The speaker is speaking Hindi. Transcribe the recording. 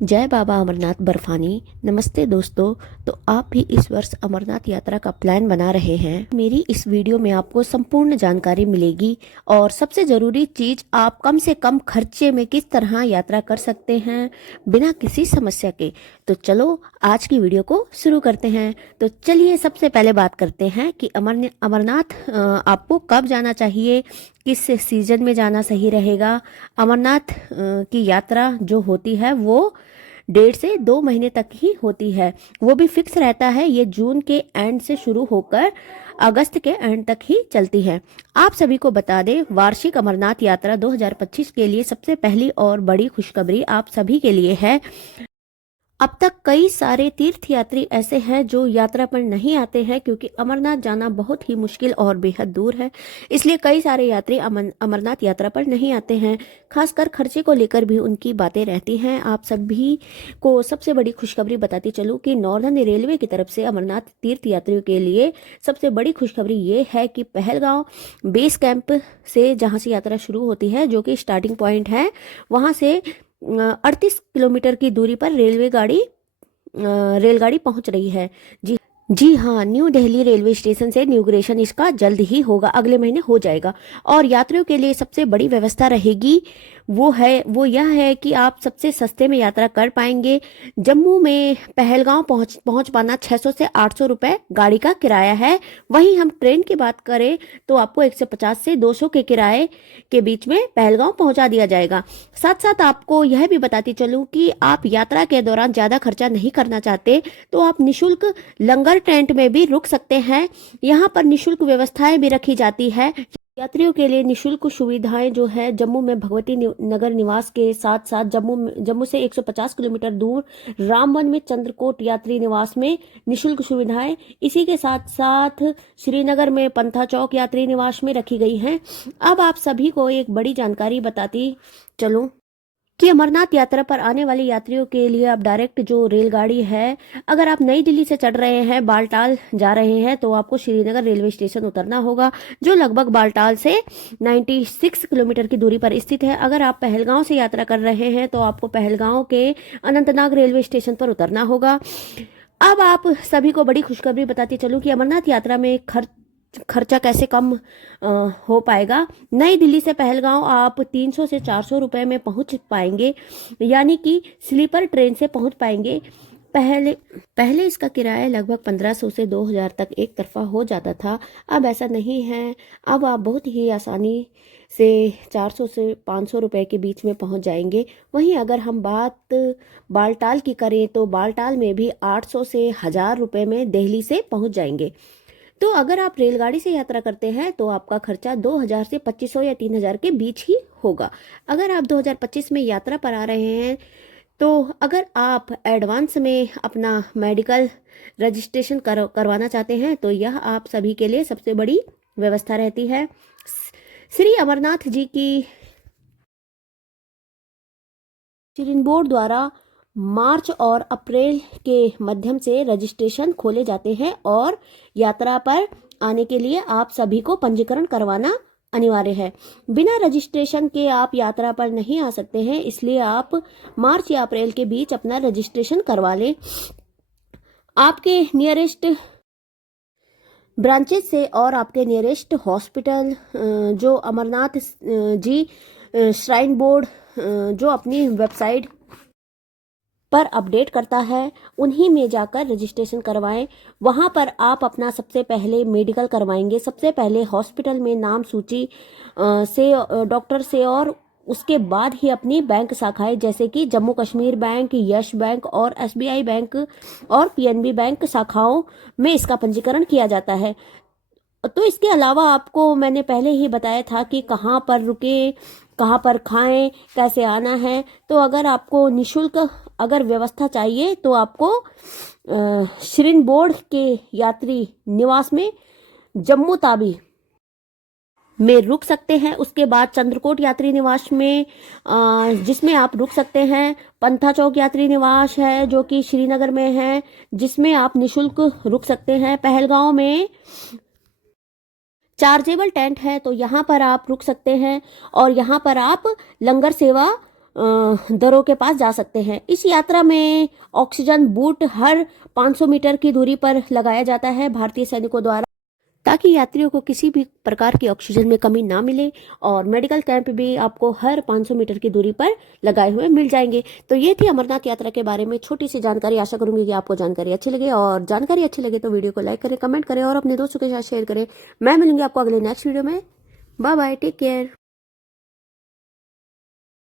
जय बाबा अमरनाथ बर्फानी। नमस्ते दोस्तों। तो आप भी इस वर्ष अमरनाथ यात्रा का प्लान बना रहे हैं। मेरी इस वीडियो में आपको संपूर्ण जानकारी मिलेगी और सबसे ज़रूरी चीज़, आप कम से कम खर्चे में किस तरह यात्रा कर सकते हैं बिना किसी समस्या के। तो चलो आज की वीडियो को शुरू करते हैं। तो चलिए सबसे पहले बात करते हैं कि अमरनाथ आपको कब जाना चाहिए, किस सीजन में जाना सही रहेगा। अमरनाथ की यात्रा जो होती है वो 1.5 से 2 महीने तक ही होती है। वो भी फिक्स रहता है। ये जून के एंड से शुरू होकर अगस्त के एंड तक ही चलती है। आप सभी को बता दें, वार्षिक अमरनाथ यात्रा 2025 के लिए सबसे पहली और बड़ी खुशखबरी आप सभी के लिए है। अब तक कई सारे तीर्थयात्री ऐसे हैं जो यात्रा पर नहीं आते हैं, क्योंकि अमरनाथ जाना बहुत ही मुश्किल और बेहद दूर है। इसलिए कई सारे यात्री अमरनाथ यात्रा पर नहीं आते हैं। खासकर खर्चे को लेकर भी उनकी बातें रहती हैं। आप सभी को सबसे बड़ी खुशखबरी बताती चलूं कि नॉर्दर्न रेलवे की तरफ से अमरनाथ तीर्थयात्रियों के लिए सबसे बड़ी खुशखबरी ये है कि पहलगांव बेस कैंप से, जहां से यात्रा शुरू होती है, जो कि स्टार्टिंग पॉइंट है, वहां से 38 किलोमीटर की दूरी पर रेलगाड़ी पहुंच रही है। जी हाँ, न्यू दिल्ली रेलवे स्टेशन से इनॉग्रेशन इसका जल्द ही होगा, अगले महीने हो जाएगा। और यात्रियों के लिए सबसे बड़ी व्यवस्था रहेगी वो यह है कि आप सबसे सस्ते में यात्रा कर पाएंगे। जम्मू में पहलगांव पहुंच पाना 600 से 800 रुपए गाड़ी का किराया है। वहीं हम ट्रेन की बात करें तो आपको 150 से 200 के किराए के बीच में पहलगांव पहुंचा दिया जाएगा। साथ साथ आपको यह भी बताती चलूं कि आप यात्रा के दौरान ज्यादा खर्चा नहीं करना चाहते तो आप निशुल्क लंगर टेंट में भी रुक सकते हैं। यहाँ पर निशुल्क व्यवस्थाएं भी रखी जाती है। यात्रियों के लिए निशुल्क सुविधाएं जो है, जम्मू में भगवती नगर निवास के साथ साथ जम्मू से 150 किलोमीटर दूर रामवन में चंद्रकोट यात्री निवास में निशुल्क सुविधाएं, इसी के साथ साथ श्रीनगर में पंथा चौक यात्री निवास में रखी गई हैं। अब आप सभी को एक बड़ी जानकारी बताती चलूं कि अमरनाथ यात्रा पर आने वाले यात्रियों के लिए अब डायरेक्ट जो रेलगाड़ी है, अगर आप नई दिल्ली से चढ़ रहे हैं, बालटाल जा रहे हैं, तो आपको श्रीनगर रेलवे स्टेशन उतरना होगा, जो लगभग बालटाल से 96 किलोमीटर की दूरी पर स्थित है। अगर आप पहलगांव से यात्रा कर रहे हैं तो आपको पहलगांव के अनंतनाग रेलवे स्टेशन पर उतरना होगा। अब आप सभी को बड़ी खुशखबरी बताती चलूं कि अमरनाथ यात्रा में खर्चा कैसे कम हो पाएगा। नई दिल्ली से पहलगांव आप 300 से 400 रुपए में पहुंच पाएंगे, यानी कि स्लीपर ट्रेन से पहुंच पाएंगे। पहले इसका किराया लगभग 1500 से 2000 तक एक तरफा हो जाता था। अब ऐसा नहीं है। अब आप बहुत ही आसानी से 400 से 500 रुपए के बीच में पहुंच जाएंगे। वहीं अगर हम बात बालटाल की करें तो बालटाल में भी 800 से 1000 रुपए में दिल्ली से पहुंच जाएंगे। तो अगर आप रेलगाड़ी से यात्रा करते हैं तो आपका खर्चा 2000 से 2500 या 3000 के बीच ही होगा। अगर आप 2025 में यात्रा पर आ रहे हैं तो अगर आप एडवांस में अपना मेडिकल रजिस्ट्रेशन करवाना चाहते हैं तो यह आप सभी के लिए सबसे बड़ी व्यवस्था रहती है। श्री अमरनाथ जी की श्रीन बोर्ड द्वारा मार्च और अप्रैल के मध्यम से रजिस्ट्रेशन खोले जाते हैं और यात्रा पर आने के लिए आप सभी को पंजीकरण करवाना अनिवार्य है। बिना रजिस्ट्रेशन के आप यात्रा पर नहीं आ सकते हैं, इसलिए आप मार्च या अप्रैल के बीच अपना रजिस्ट्रेशन करवा लें। आपके नियरेस्ट ब्रांचेस से और आपके नियरेस्ट हॉस्पिटल जो अमरनाथ जी श्राइन बोर्ड जो अपनी वेबसाइट पर अपडेट करता है, उन्हीं में जाकर रजिस्ट्रेशन करवाएं। वहां पर आप अपना सबसे पहले मेडिकल करवाएंगे। सबसे पहले हॉस्पिटल में नाम सूची से डॉक्टर से, और उसके बाद ही अपनी बैंक शाखाएं जैसे कि जम्मू कश्मीर बैंक, यश बैंक और एसबीआई बैंक और पीएनबी बैंक शाखाओं में इसका पंजीकरण किया जाता है। तो इसके अलावा आपको मैंने पहले ही बताया था कि कहाँ पर रुके, कहाँ पर खाएं, कैसे आना है। तो अगर आपको निशुल्क अगर व्यवस्था चाहिए तो आपको श्रीन बोर्ड के यात्री निवास में जम्मू तावी में रुक सकते हैं। उसके बाद चंद्रकोट यात्री निवास में जिसमें आप रुक सकते हैं। पंथा चौक यात्री निवास है जो कि श्रीनगर में है, जिसमें आप निशुल्क रुक सकते हैं। पहलगांव में चार्जेबल टेंट है तो यहाँ पर आप रुक सकते हैं और यहाँ पर आप लंगर सेवा दरों के पास जा सकते हैं। इस यात्रा में ऑक्सीजन बूट हर 500 मीटर की दूरी पर लगाया जाता है भारतीय सैनिकों द्वारा, ताकि यात्रियों को किसी भी प्रकार की ऑक्सीजन में कमी ना मिले। और मेडिकल कैंप भी आपको हर 500 मीटर की दूरी पर लगाए हुए मिल जाएंगे। तो ये थी अमरनाथ यात्रा के बारे में छोटी सी जानकारी। आशा करूंगी कि आपको जानकारी अच्छी लगे, और जानकारी अच्छी लगे तो वीडियो को लाइक करें, कमेंट करें और अपने दोस्तों के साथ शेयर करें। मैं मिलूंगी आपको अगले नेक्स्ट वीडियो में। Bye bye, take care.